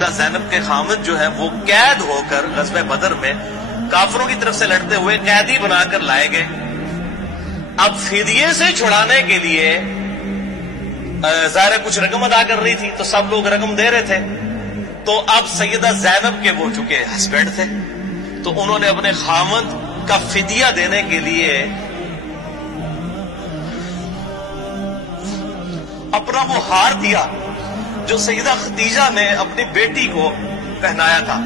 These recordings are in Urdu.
سیدہ زینب کے خامد جو ہے وہ قید ہو کر غزوہ بدر میں کافروں کی طرف سے لڑتے ہوئے قیدی بنا کر لائے گئے. اب فدیے سے چھڑانے کے لیے ظاہر کچھ رقم ادا کر رہی تھی تو سب لوگ رقم دے رہے تھے. تو اب سیدہ زینب کے وہ چونکہ ہسبینڈ تھے تو انہوں نے اپنے خامد کا فدیہ دینے کے لیے اپنا وہ ہار دیا جو سیدہ خدیجہ نے اپنی بیٹی کو پہنایا تھا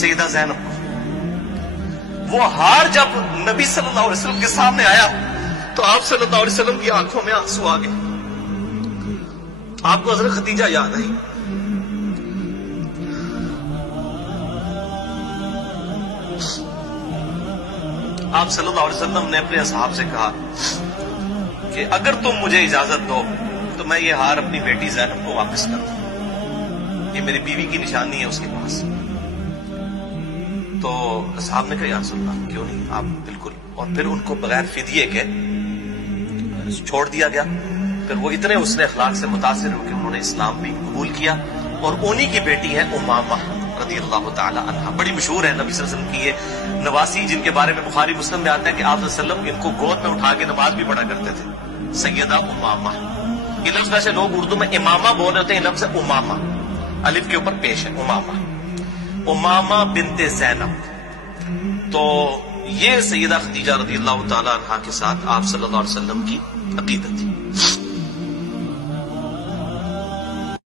سیدہ زینب کو. وہ ہار جب نبی صلی اللہ علیہ وسلم کے سامنے آیا تو آپ صلی اللہ علیہ وسلم کی آنکھوں میں آنسو آ گئے. آپ کو حضرت خدیجہ یاد آئی. آپ صلی اللہ علیہ وسلم نے اپنے اصحاب سے کہا کہ اگر تم مجھے اجازت دو تو میں یہ ہار اپنی بیٹی زینب کو واپس کر دوں، یہ میری بیوی کی نشانی ہے اس کے پاس. تو اصحاب نے کہا یا رسول اللہ کیوں نہیں، آپ بالکل. اور پھر ان کو بغیر فدیے کے چھوڑ دیا گیا. پھر وہ اتنے حسن اخلاق سے متاثر ہو کہ انہوں نے اسلام بھی قبول کیا. اور انہی کی بیٹی ہے امامہ رضی اللہ تعالی عنہا. بڑی مشہور ہے نبی صلی اللہ علیہ وسلم کی یہ نواسی، جن کے بارے میں بخاری مسلم میں آتا ہے کہ آپ صلی اللہ علیہ وسلم ان کو گود میں اٹھا کے نماز بھی پڑھا کرتے تھے. سیدہ امامہ، یہ لفظ ویسے لوگ اردو میں امامہ بول رہے ہوتے ہیں، یہ لفظ امامہ الف کے اوپر پیش ہے. امامہ بنت زینب. تو یہ سیدہ خدیجہ رضی اللہ تعالی عنہا کے ساتھ آپ صلی اللہ علیہ وسلم کی عقیدت تھی.